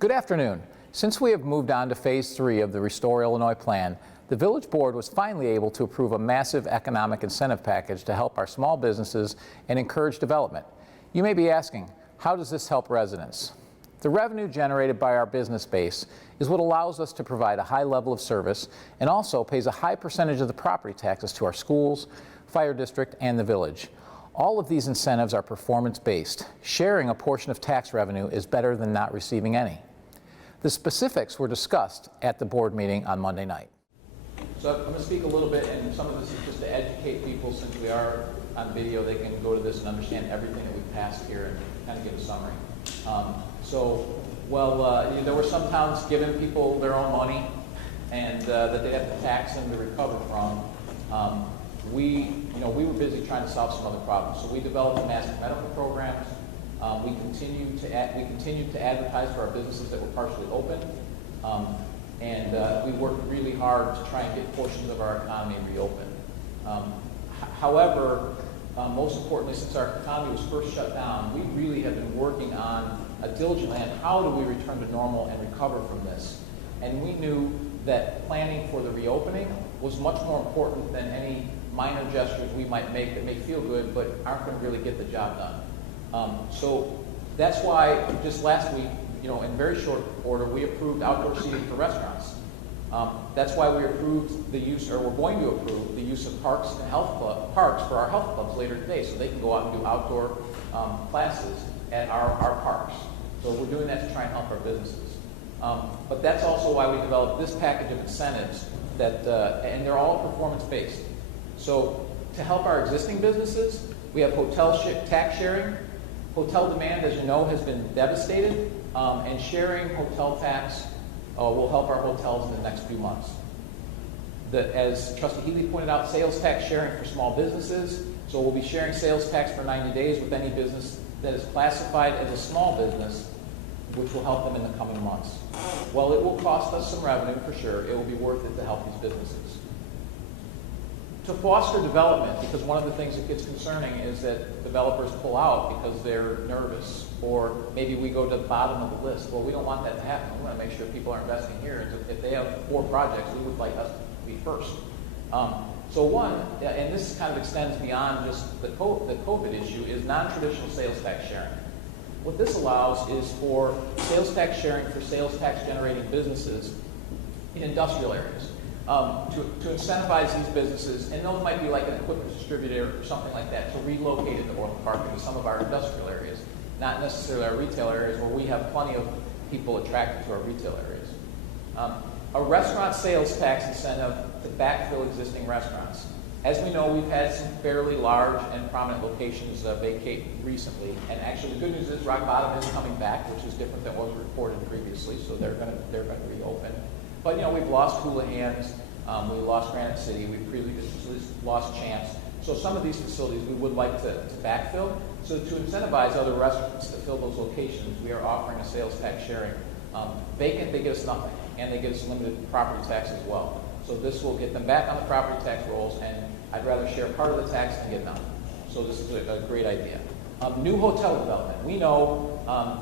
Good afternoon. Since we have moved on to Phase 3 of the Restore Illinois Plan, the Village Board was finally able to approve a massive economic incentive package to help our small businesses and encourage development. You may be asking, how does this help residents? The revenue generated by our business base is what allows us to provide a high level of service and also pays a high percentage of the property taxes to our schools, fire district, and the village. All of these incentives are performance-based. Sharing a portion of tax revenue is better than not receiving any. The specifics were discussed at the board meeting on Monday night. So I'm going to speak a little bit, and some of this is just to educate people. Since we are on video, they can go to this and understand everything that we've passed here and kind of give a summary. There were some towns giving people their own money and that they have to tax them to recover from. We were busy trying to solve some other problems. So we developed massive medical programs. We continued to advertise for our businesses that were partially open, and we worked really hard to try and get portions of our economy reopened. However, most importantly, since our economy was first shut down, we really have been working on diligently on how do we return to normal and recover from this. And we knew that planning for the reopening was much more important than any minor gestures we might make that may feel good but aren't going to really get the job done. So that's why just last week, in very short order, we approved outdoor seating for restaurants. That's why we approved the use, or we're going to approve the use of parks and parks for our health clubs later today, so they can go out and do outdoor classes at our parks. So we're doing that to try and help our businesses. But that's also why we developed this package of incentives that, and they're all performance-based. So to help our existing businesses, we have hotel tax sharing. Hotel demand, as you know, has been devastated, and sharing hotel tax will help our hotels in the next few months. As Trustee Healy pointed out, sales tax sharing for small businesses. So we'll be sharing sales tax for 90 days with any business that is classified as a small business, which will help them in the coming months. While it will cost us some revenue for sure, it will be worth it to help these businesses. To foster development, because one of the things that gets concerning is that developers pull out because they're nervous, or maybe we go to the bottom of the list. Well, we don't want that to happen. We want to make sure people are investing here. And if they have 4 projects, we would like us to be first. So one, and this kind of extends beyond just the COVID issue, is non-traditional sales tax sharing. What this allows is for sales tax sharing for sales tax generating businesses in industrial areas. To incentivize these businesses, and those might be like an equipment distributor or something like that, to relocate into Orland Park into some of our industrial areas, not necessarily our retail areas where we have plenty of people attracted to our retail areas. A restaurant sales tax incentive to backfill existing restaurants. As we know, we've had some fairly large and prominent locations vacate recently, and actually the good news is Rock Bottom is coming back, which is different than what was reported previously, so they're going to reopen. But we've lost Houlihan's, we lost Granite City, we previously lost Champs. So some of these facilities we would like to backfill. So to incentivize other restaurants to fill those locations, we are offering a sales tax sharing. Vacant, they get us nothing, and they get us limited property tax as well. So this will get them back on the property tax rolls, and I'd rather share part of the tax than get none. So this is a great idea. New hotel development. We know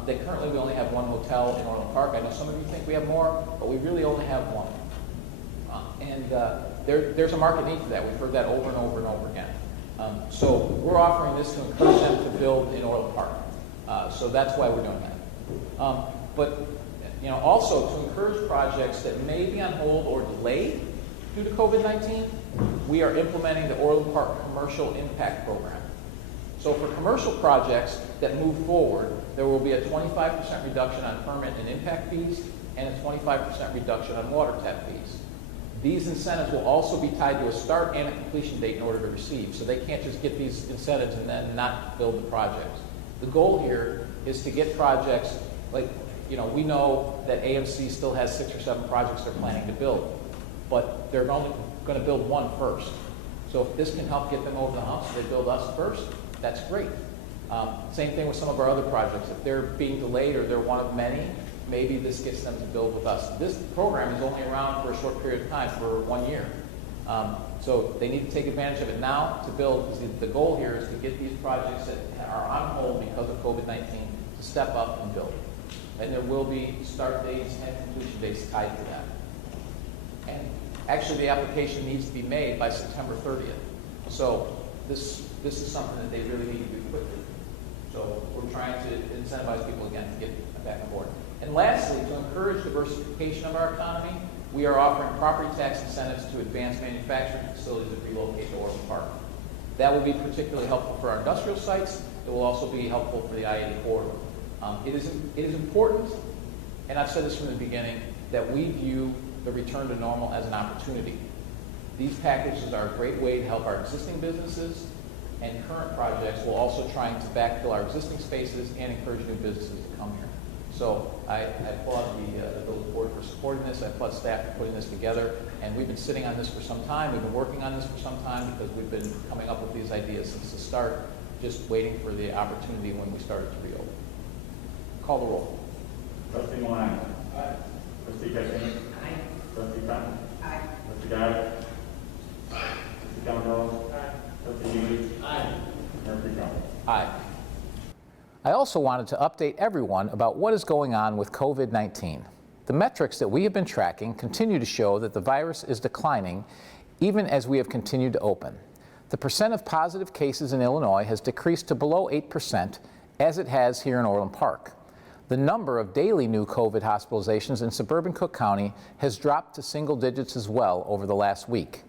that currently we only have 1 hotel in Orland Park. I know some of you think we have more, but we really only have 1. There's a market need for that. We've heard that over and over and over again. So we're offering this to encourage them to build in Orland Park. So that's why we're doing that. But also to encourage projects that may be on hold or delayed due to COVID-19, we are implementing the Orland Park Commercial Impact Program. So for commercial projects that move forward, there will be a 25% reduction on permit and impact fees and a 25% reduction on water tap fees. These incentives will also be tied to a start and a completion date in order to receive. So they can't just get these incentives and then not build the projects. The goal here is to get projects like, we know that AMC still has 6 or 7 projects they're planning to build, but they're only going to build 1 first. So if this can help get them over the hump so they build us first, that's great. Same thing with some of our other projects. If they're being delayed or they're one of many, maybe this gets them to build with us. This program is only around for a short period of time, for 1 year. So they need to take advantage of it now to build. The goal here is to get these projects that are on hold because of COVID-19 to step up and build. and there will be start dates and completion dates tied to that. And actually, the application needs to be made by September 30th. So this is something that they really need to do quickly. So we're trying to incentivize people again to get back on board. And lastly, to encourage diversification of our economy, we are offering property tax incentives to advanced manufacturing facilities that relocate to Orland Park. That will be particularly helpful for our industrial sites. It will also be helpful for the I-80 corridor. It is important, and I've said this from the beginning, that we view the return to normal as an opportunity. These packages are a great way to help our existing businesses, and current projects will also trying to backfill our existing spaces and encourage new businesses to come here. So I applaud the village board for supporting this. I applaud staff for putting this together. And we've been sitting on this for some time. We've been working on this for some time because we've been coming up with these ideas since the start, just waiting for the opportunity when we started to reopen. Call the roll. Trustee Moran. Aye. Trustee Kessler. Aye. Trustee Patton. Aye. Trustee Garrett. Aye. Trustee Calderon. Aye. Trustee Healy. Aye. Mayor Pico. Aye. I also wanted to update everyone about what is going on with COVID-19. The metrics that we have been tracking continue to show that the virus is declining even as we have continued to open. The percent of positive cases in Illinois has decreased to below 8%, as it has here in Orland Park. The number of daily new COVID hospitalizations in suburban Cook County has dropped to single digits as well over the last week.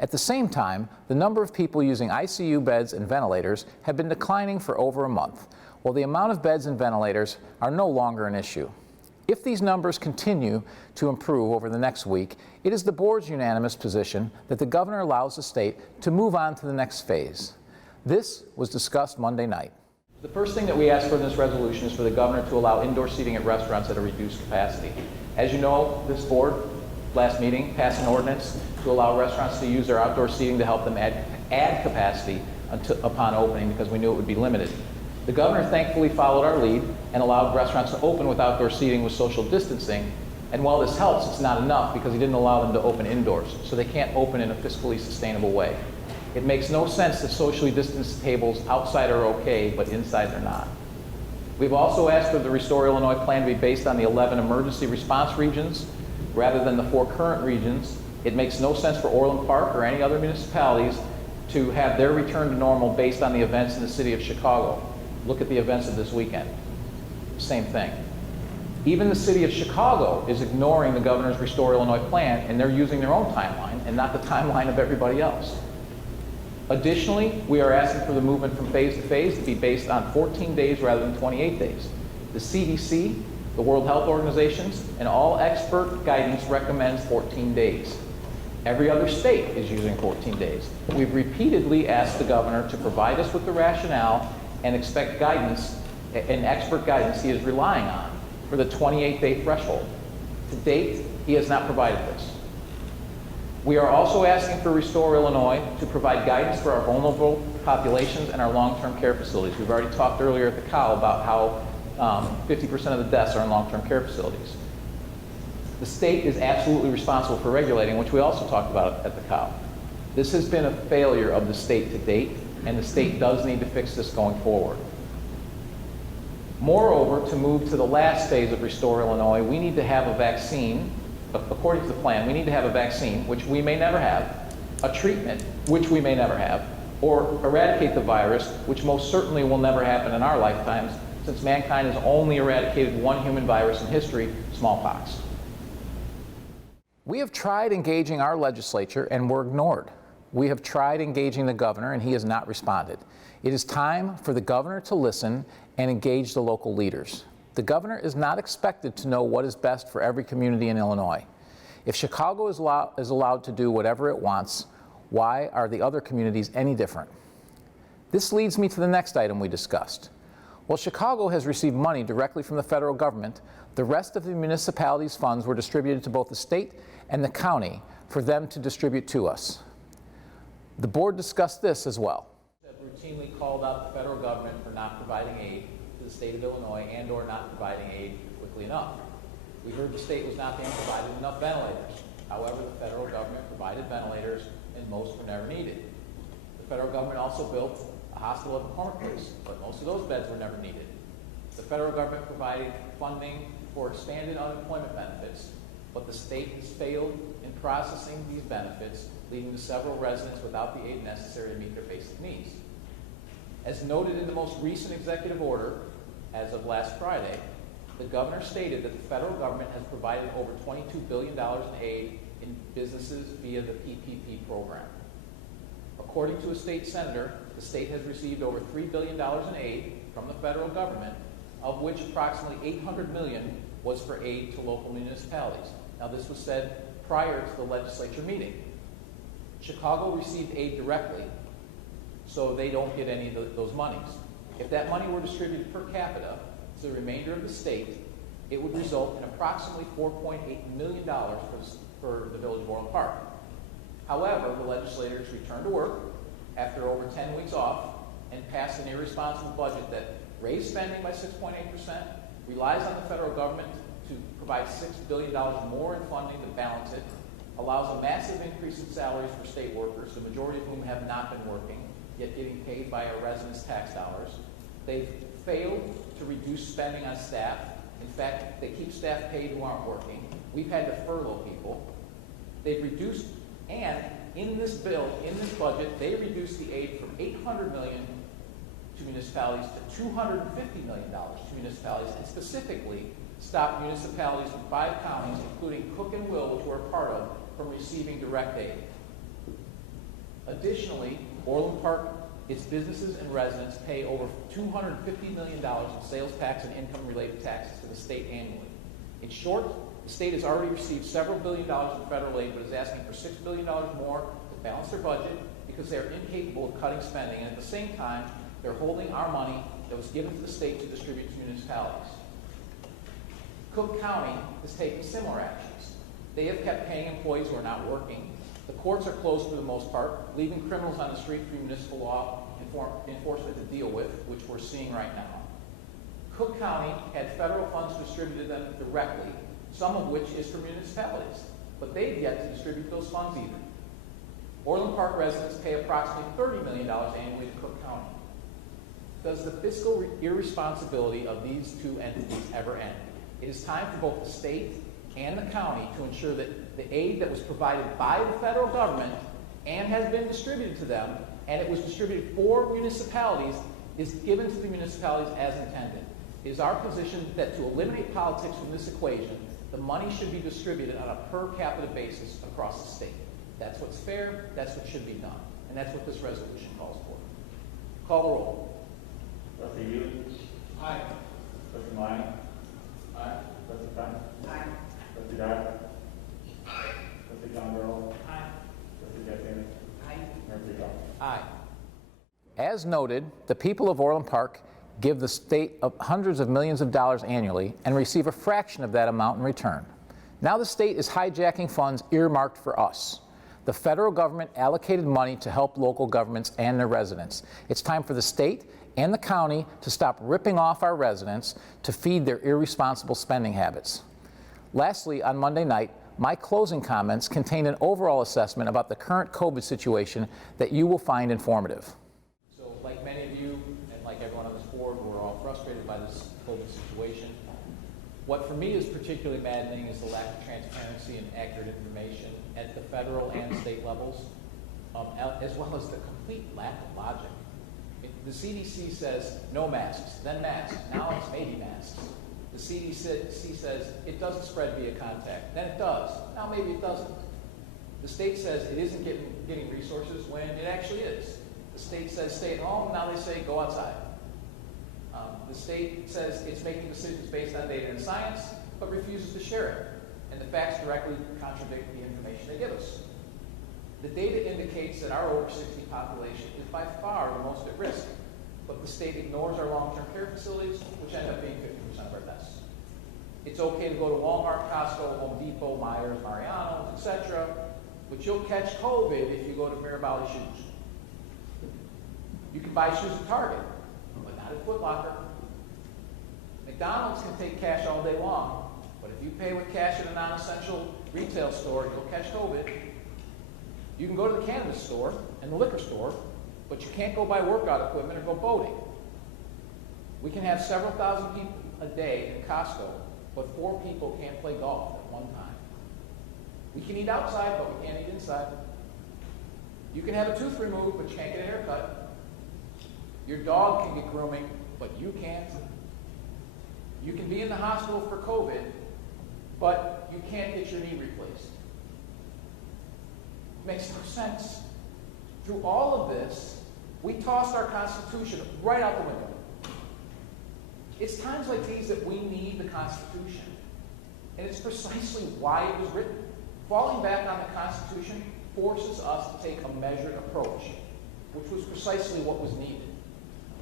At the same time, the number of people using ICU beds and ventilators have been declining for over a month, while the amount of beds and ventilators are no longer an issue. If these numbers continue to improve over the next week, it is the board's unanimous position that the governor allows the state to move on to the next phase. This was discussed Monday night. The first thing that we asked for in this resolution is for the governor to allow indoor seating at restaurants at a reduced capacity. As you know, this board, last meeting, passed an ordinance to allow restaurants to use their outdoor seating to help them add capacity upon opening because we knew it would be limited. The governor thankfully followed our lead and allowed restaurants to open with outdoor seating with social distancing. And while this helps, it's not enough because he didn't allow them to open indoors, so they can't open in a fiscally sustainable way. It makes no sense that socially distanced tables outside are okay, but inside they're not. We've also asked for the Restore Illinois plan to be based on the 11 emergency response regions rather than the 4 current regions. It makes no sense for Orland Park or any other municipalities to have their return to normal based on the events in the city of Chicago. Look at the events of this weekend. Same thing. Even the city of Chicago is ignoring the governor's Restore Illinois plan, and they're using their own timeline and not the timeline of everybody else. Additionally, we are asking for the movement from phase to phase to be based on 14 days rather than 28 days. The CDC, the World Health Organizations, and all expert guidance recommends 14 days. Every other state is using 14 days. We've repeatedly asked the governor to provide us with the rationale and expect guidance, and expert guidance he is relying on for the 28-day threshold. To date, he has not provided this. We are also asking for Restore Illinois to provide guidance for our vulnerable populations and our long-term care facilities. We've already talked earlier at the COW about how 50% of the deaths are in long-term care facilities. The state is absolutely responsible for regulating, which we also talked about at the COW. This has been a failure of the state to date, and the state does need to fix this going forward. Moreover, to move to the last phase of Restore Illinois, we need to have a vaccine. According to the plan, we need to have a vaccine, which we may never have, a treatment, which we may never have, or eradicate the virus, which most certainly will never happen in our lifetimes, since mankind has only eradicated one human virus in history, smallpox. We have tried engaging our legislature and were ignored. We have tried engaging the governor and he has not responded. It is time for the governor to listen and engage the local leaders. The governor is not expected to know what is best for every community in Illinois. If Chicago is allowed to do whatever it wants, why are the other communities any different? This leads me to the next item we discussed. While Chicago has received money directly from the federal government, the rest of the municipality's funds were distributed to both the state and the county for them to distribute to us. The board discussed this as well. Have routinely called out the federal government for not providing aid to the state of Illinois and or not providing aid quickly enough. We heard the state was not being provided enough ventilators. However, the federal government provided ventilators and most were never needed. The federal government also built a hospital at McCormick Place, but most of those beds were never needed. The federal government provided funding for expanded unemployment benefits, but the state has failed in processing these benefits, leading to several residents without the aid necessary to meet their basic needs. As noted in the most recent executive order, as of last Friday, the governor stated that the federal government has provided over $22 billion in aid in businesses via the PPP program. According to a state senator, the state has received over $3 billion in aid from the federal government, of which approximately $800 million was for aid to local municipalities. Now, this was said prior to the legislature meeting. Chicago received aid directly, so they don't get any of those monies. If that money were distributed per capita to the remainder of the state, it would result in approximately $4.8 million for the Village of Orland Park. However, the legislators returned to work after over 10 weeks off and passed an irresponsible budget that raised spending by 6.8%, relies on the federal government to provide $6 billion more in funding to balance it, allows a massive increase in salaries for state workers, the majority of whom have not been working, yet getting paid by our residents' tax dollars. They've failed to reduce spending on staff. In fact, they keep staff paid who aren't working. We've had to furlough people. They've reduced, and in this bill, in this budget, they reduced the aid from $800 million to municipalities to $250 million to municipalities, and specifically stopped municipalities in 5 counties, including Cook and Will, which we're a part of, from receiving direct aid. Additionally, Orland Park, its businesses and residents pay over $250 million in sales tax and income-related taxes to the state annually. In short, the state has already received several $billion in federal aid, but is asking for $6 billion more to balance their budget because they're incapable of cutting spending, and at the same time, they're holding our money that was given to the state to distribute to municipalities. Cook County is taking similar actions. They have kept paying employees who are not working. The courts are closed for the most part, leaving criminals on the street for municipal law enforcement to deal with, which we're seeing right now. Cook County had federal funds distributed to them directly, some of which is for municipalities, but they've yet to distribute those funds either. Orland Park residents pay approximately $30 million annually to Cook County. Does the fiscal irresponsibility of these two entities ever end? It is time for both the state and the county to ensure that the aid that was provided by the federal government and has been distributed to them, and it was distributed for municipalities, is given to the municipalities as intended. It is our position that to eliminate politics from this equation, the money should be distributed on a per capita basis across the state. That's what's fair, that's what should be done, and that's what this resolution calls for. Call the roll. Trustee Hughes. Aye. Trustee Meyer. Aye. Trustee Fenn. Aye. Trustee Dyer. Aye. Trustee John Burrow. Aye. Trustee Gaffney. Aye. Mayor Pico. Aye. As noted, the people of Orland Park give the state hundreds of millions of dollars annually and receive a fraction of that amount in return. Now the state is hijacking funds earmarked for us. The federal government allocated money to help local governments and their residents. It's time for the state and the county to stop ripping off our residents to feed their irresponsible spending habits. Lastly, on Monday night, my closing comments contain an overall assessment about the current COVID situation that you will find informative. So, like many of you, and like everyone on this board, we're all frustrated by this COVID situation. What for me is particularly maddening is the lack of transparency and accurate information at the federal and state levels, as well as the complete lack of logic. The CDC says no masks, then masks, now it's maybe masks. The CDC says it doesn't spread via contact, then it does, now maybe it doesn't. The state says it isn't getting resources when it actually is. The state says stay at home, now they say go outside. The state says it's making decisions based on data and science, but refuses to share it. And the facts directly contradict the information they give us. The data indicates that our over 60 population is by far the most at risk, but the state ignores our long-term care facilities, which end up being 50% of our deaths. It's okay to go to Walmart, Costco, Home Depot, Myers, Mariano's, etc., but you'll catch COVID if you go to Mirabali Shoes. You can buy shoes at Target, but not at Foot Locker. McDonald's can take cash all day long, but if you pay with cash at a non-essential retail store, you'll catch COVID. You can go to the cannabis store and the liquor store, but you can't go buy workout equipment or go boating. We can have several thousand people a day in Costco, but 4 people can't play golf at one time. We can eat outside, but we can't eat inside. You can have a tooth removed, but you can't get a haircut. Your dog can get grooming, but you can't. You can be in the hospital for COVID, but you can't get your knee replaced. Makes no sense. Through all of this, we tossed our Constitution right out the window. It's times like these that we need the Constitution. And it's precisely why it was written. Falling back on the Constitution forces us to take a measured approach, which was precisely what was needed.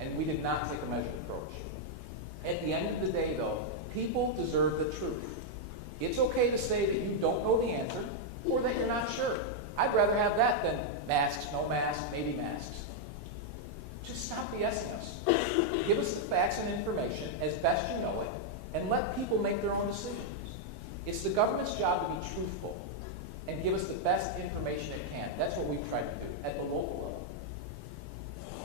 And we did not take a measured approach. At the end of the day, though, people deserve the truth. It's okay to say that you don't know the answer or that you're not sure. I'd rather have that than masks, no masks, maybe masks. Just stop BSing us. Give us the facts and information as best you know it, and let people make their own decisions. It's the government's job to be truthful and give us the best information it can. That's what we've tried to do at the local level.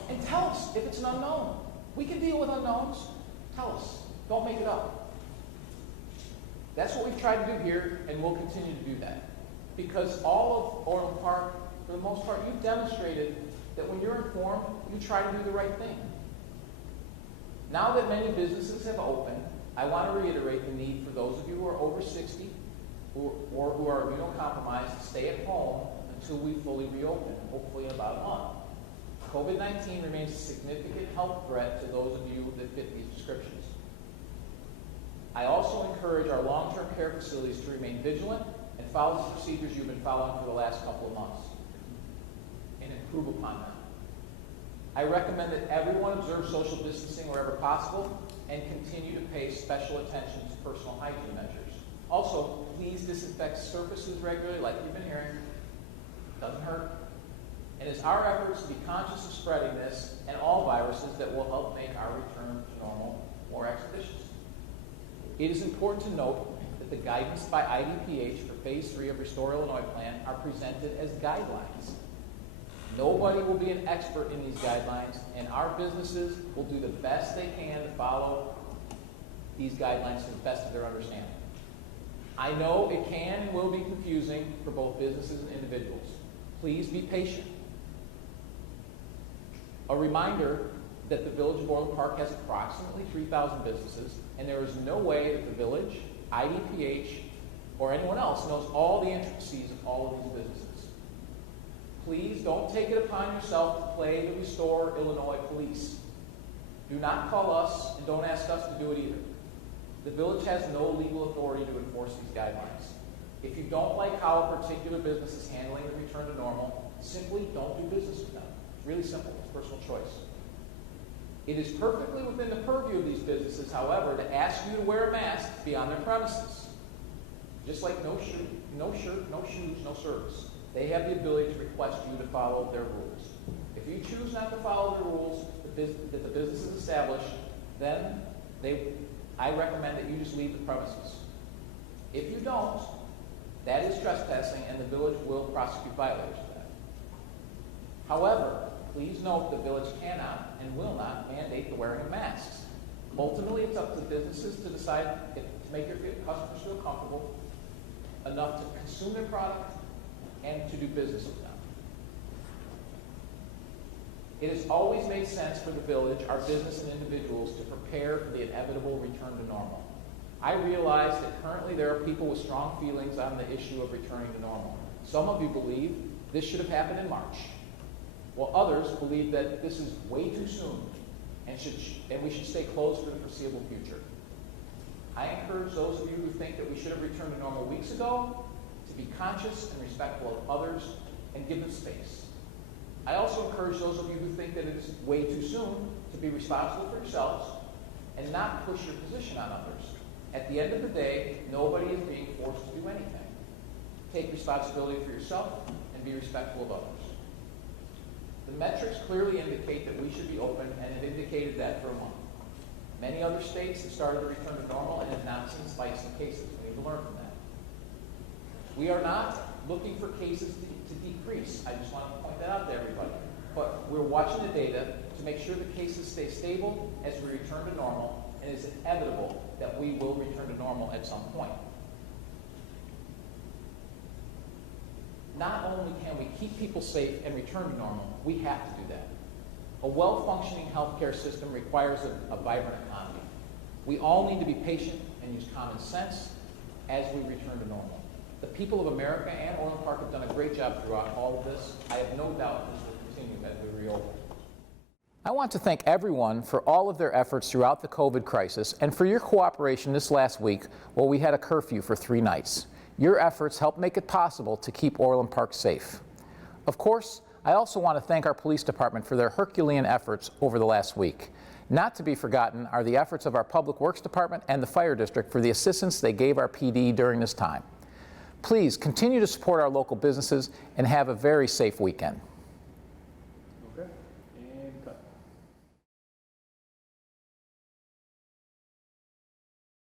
And tell us if it's an unknown. We can deal with unknowns. Tell us. Don't make it up. That's what we've tried to do here, and we'll continue to do that. Because all of Orland Park, for the most part, you've demonstrated that when you're informed, you try to do the right thing. Now that many businesses have opened, I want to reiterate the need for those of you who are over 60 or who are immunocompromised to stay at home until we fully reopen, hopefully in about a month. COVID-19 remains a significant health threat to those of you that fit these descriptions. I also encourage our long-term care facilities to remain vigilant and follow the procedures you've been following for the last couple of months and improve upon them. I recommend that everyone observe social distancing wherever possible and continue to pay special attention to personal hygiene measures. Also, please disinfect surfaces regularly, like you've been hearing. Doesn't hurt. And it's our efforts to be conscious of spreading this and all viruses that will help make our return to normal more expeditious. It is important to note that the guidance by IDPH for Phase 3 of Restore Illinois Plan are presented as guidelines. Nobody will be an expert in these guidelines, and our businesses will do the best they can to follow these guidelines to the best of their understanding. I know it can and will be confusing for both businesses and individuals. Please be patient. A reminder that the Village of Orland Park has approximately 3,000 businesses, and there is no way that the Village, IDPH, or anyone else knows all the intricacies of all of these businesses. Please don't take it upon yourself to play the Restore Illinois police. Do not call us and don't ask us to do it either. The Village has no legal authority to enforce these guidelines. If you don't like how a particular business is handling the return to normal, simply don't do business with them. It's really simple. It's personal choice. It is perfectly within the purview of these businesses, however, to ask you to wear a mask to be on their premises. Just like no shirt, no shoes, no service. They have the ability to request you to follow their rules. If you choose not to follow the rules that the business has established, then I recommend that you just leave the premises. If you don't, that is trespassing, and the Village will prosecute violators for that. However, please note the Village cannot and will not mandate the wearing of masks. Ultimately, it's up to businesses to decide to make their customers feel comfortable enough to consume their product and to do business with them. It has always made sense for the Village, our business and individuals, to prepare for the inevitable return to normal. I realize that currently there are people with strong feelings on the issue of returning to normal. Some of you believe this should have happened in March, while others believe that this is way too soon and we should stay closed for the foreseeable future. I encourage those of you who think that we should have returned to normal weeks ago to be conscious and respectful of others and give them space. I also encourage those of you who think that it's way too soon to be responsible for yourselves and not push your position on others. At the end of the day, nobody is being forced to do anything. Take responsibility for yourself and be respectful of others. The metrics clearly indicate that we should be open and have indicated that for a month. Many other states have started to return to normal and have not seen spikes in cases. We need to learn from that. We are not looking for cases to decrease. I just want to point that out to everybody. But we're watching the data to make sure the cases stay stable as we return to normal, and it is inevitable that we will return to normal at some point. Not only can we keep people safe and return to normal, we have to do that. A well-functioning healthcare system requires a vibrant economy. We all need to be patient and use common sense as we return to normal. The people of America and Orland Park have done a great job throughout all of this. I have no doubt this will continue as we reopen. I want to thank everyone for all of their efforts throughout the COVID crisis and for your cooperation this last week while we had a curfew for 3 nights. Your efforts helped make it possible to keep Orland Park safe. Of course, I also want to thank our police department for their Herculean efforts over the last week. Not to be forgotten are the efforts of our Public Works Department and the Fire District for the assistance they gave our PD during this time. Please continue to support our local businesses and have a very safe weekend.